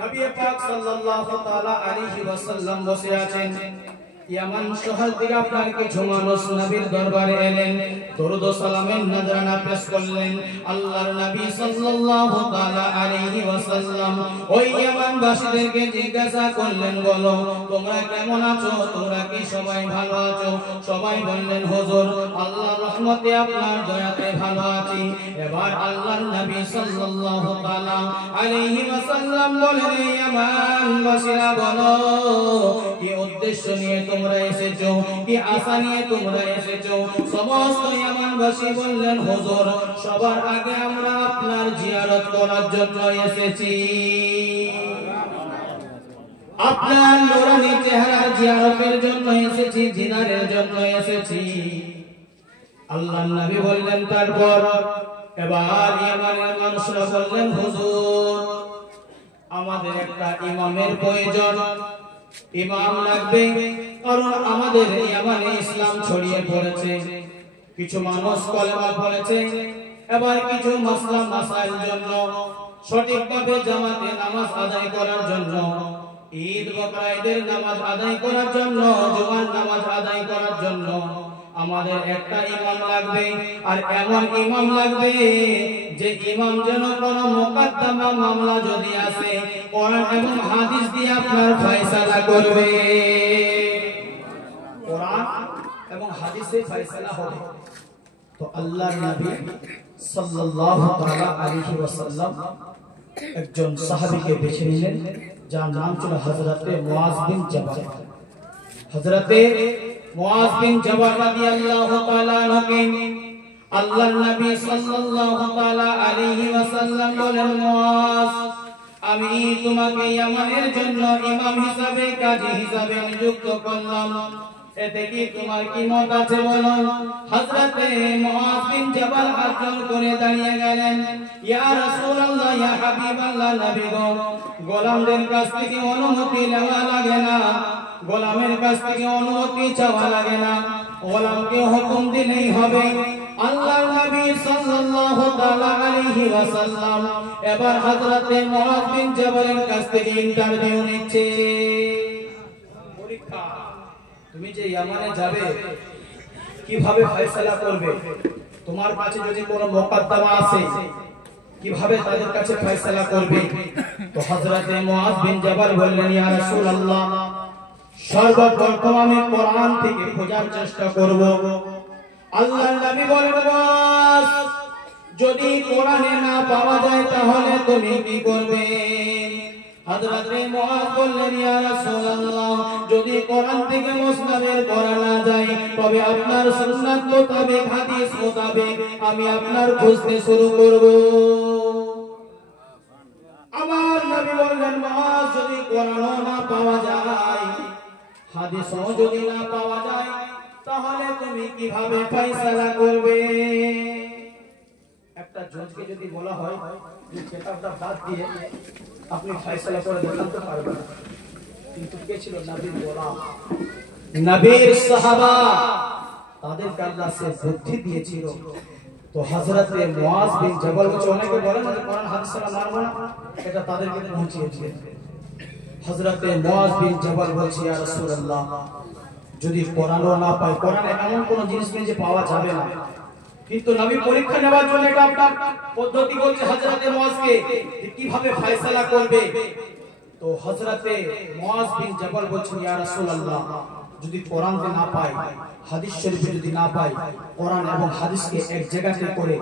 নবী পাক সাল্লাল্লাহু তাআলা আলাইহি ওয়াসাল্লাম বসে আছেন। ইয়ামান শহর থেকে আপনার কিছু মানুষ নবীর দরবারে এলেন, দরুদ ও সালামের নজরানা পেশ করলেন। আল্লাহর নবী সাল্লাল্লাহু তাআলা আলাইহি ওয়াসাল্লাম ওই ইয়ামানবাসীদেরকে জিজ্ঞাসা করলেন, বলো তোমরা কেমন আছো? তোমরা কি সবাই ভালো আছো? সবাই বললেন, হুজুর আল্লাহর রহমতে আপনার দয়াতে ভালো আছি। এবার আল্লাহর নবী সাল্লাল্লাহু তাআলা আলাইহি ওয়াসাল্লাম বলেন, ইয়ামানবাসীরা বলো কি উদ্দেশ্য নিয়ে তোমরা এসেছো, কি আশা নিয়ে তোমরা এসেছো? সমস্ত ইয়ামানবাসী বললেন, হুজুর সবার আগে আমরা আপনার জিয়ারত করার জন্য এসেছি, আপনার নূরানী চেহারার জিয়ারতের জন্য এসেছি, দিদারের জন্য এসেছি। আল্লাহর নবী বললেন, তারপর? এবার ইয়ামানের মানুষরা বললেন, হুজুর আমাদের একটা ইমামের প্রয়োজন, ইমাম লাগবে, কারণ আমাদের ইয়ামানে ইসলাম ছড়িয়ে পড়েছে, কিছু মানুষ কলেমা পড়েছে, এবার কিছু মাসলা মাসাইল জন্য সঠিকভাবে জামাতে নামাজ আদায় করার জন্য, ঈদ বকরা ঈদের নামাজ আদায় করার জন্য, জুমার নামাজ আদায় করার জন্য আমাদের একটা ইমাম লাগবে। আর এমন ইমাম লাগবে যে ইমাম যেন কোনো মুকদ্দমা মামলা যদি আসে কোরআন এবং হাদিস দিয়ে আপনার ফয়সালা করবে, কোরআন এবং হাদিসে ফয়সালা হবে। তো আল্লাহর নবী সাল্লাল্লাহু তাআলা আলাইহি ওয়াসাল্লাম একজন সাহাবীকে বেছে নিলেন, যার নাম ছিল হযরতে মুআজ বিন জাবাল। হযরতে মুআজ বিন জাবাল রাদিয়াল্লাহু তাআলা আনহুকে আল্লাহর নবী সাল্লাল্লাহু তাআলা আলাইহি ওয়াসাল্লাম বলেন, মুআজ আমি তোমাকে ইয়ামানের জন্য ইমাম হিসাবে, কাজী হিসাবে নিযুক্ত করলাম, এতে কি তোমার কি মত আছে বলো? হযরতে মুআজ বিন জাবাল হাত জোড় করে দাঁড়িয়ে গেলেন, ইয়া রাসূলুল্লাহ, ইয়া হাবিবাল্লাহ, নবী গো, গোলামদের কাছ থেকে অনুমতি নেওয়া লাগে না, গোলামের কাছ থেকে অনুমতি চাওয়া লাগে না, গোলামকে হুকুম দিলেই হবে। আল্লাহর নবী সাল্লাল্লাহু তাআলা আলাইহি ওয়াসাল্লাম এবার হযরতে মুআজ বিন জাবালের কাছ থেকে ইন্টারভিউ নিচ্ছে, পরীক্ষা। তুমি যে ইয়ামানে যাবে কিভাবে ফয়সালা করবে? তোমার কাছে যদি কোনো মুকদ্দমা আসে কিভাবে তাদের কাছে ফয়সালা করবে? তো হযরতে মুআজ বিন জাবাল বললেন, ইয়া রাসূলুল্লাহ, সর্বপ্রথম আমি কোরআন থেকে খোঁজার চেষ্টা করব। আল্লাহর নবী বলেন, বাস যদি কোরআনে না পাওয়া যায় তাহলে তুমি কি করবে? হযরতে মুআজ বললেন, ইয়া রাসূলুল্লাহ, যদি কোরআন থেকে মুসনাদের পড়া না যায় তবে আপনার সুন্নাত মোতাবেক, হাদিস মোতাবেক আমি আপনার খুঁজতে শুরু করব। আমার নবী বললেন, মুআজ যদি কোরআনও না পাওয়া যায়, হাদিসও যদি না পাওয়া যায়, তাহলে তুমি কিভাবে ফয়সালা করবে? একটা জজকে যদি বলা হয় যে কিতাবটা বাদ দিয়ে আপনি ফয়সালা করে দেখাতে পারবেন, কিন্তু কে ছিল? নবীর গোলাম, নবীর সাহাবা, তাদেরকে আল্লাহ সে বুদ্ধি দিয়েছিল। তো হযরতে মুআজ বিন জাবাল বলছে, অনেকে বলেন যে কোরআন হাদিস ছাড়া মানব না, এটা তাদেরকে পৌঁছিয়েছিলেন। হযরতে মুআজ বিন জাবাল বলছে, ইয়া রাসূলুল্লাহ, যদি কোরআনও না পাই, কোরআনে এমন কোন জিনিস নেই যে পাওয়া যাবে না, কিন্তু নবী পরীক্ষা নেওয়ার জন্য এটা আপনার পদ্ধতি বলছে হযরতে মুআজকে কিভাবে ফয়সালা করবে। তো হযরতে মুআজ বিন জাবাল বলছেন, ইয়া রাসূলুল্লাহ, যদি কোরআনকে না পাই, হাদিস শরীফে যদি না পাই, কোরআন এবং হাদিসকে এক জায়গাতে করে